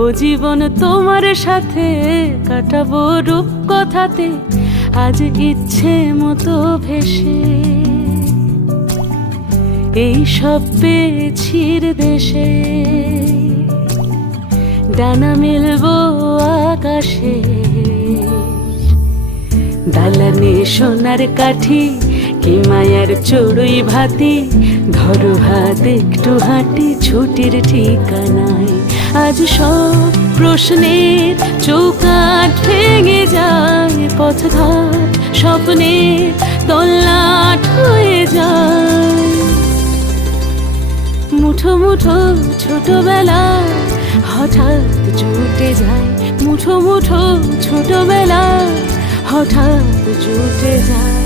ও জীবন তোমার সাথে কাটাবো রূপকথাতে, আজ ইচ্ছে মতো ভেসে এই সব পেয়েছির দেশে। ডানা মেলবো আকাশে, দালানে সোনার কাঠি কি মায়ার চড়ুই ভাতি, ধরো হাত একটু হাঁটি ছুটির ঠিকানায়। আজ সব প্রশ্নের চৌকাঠ ভেঙে যায়, পথঘাট স্বপ্নের তল্লাট হয়ে যায়। মুঠো মুঠো ছোটবেলা হঠাৎ জুটে যায়, মুঠো মুঠো ছোটবেলা হঠাৎ জুটে যায়।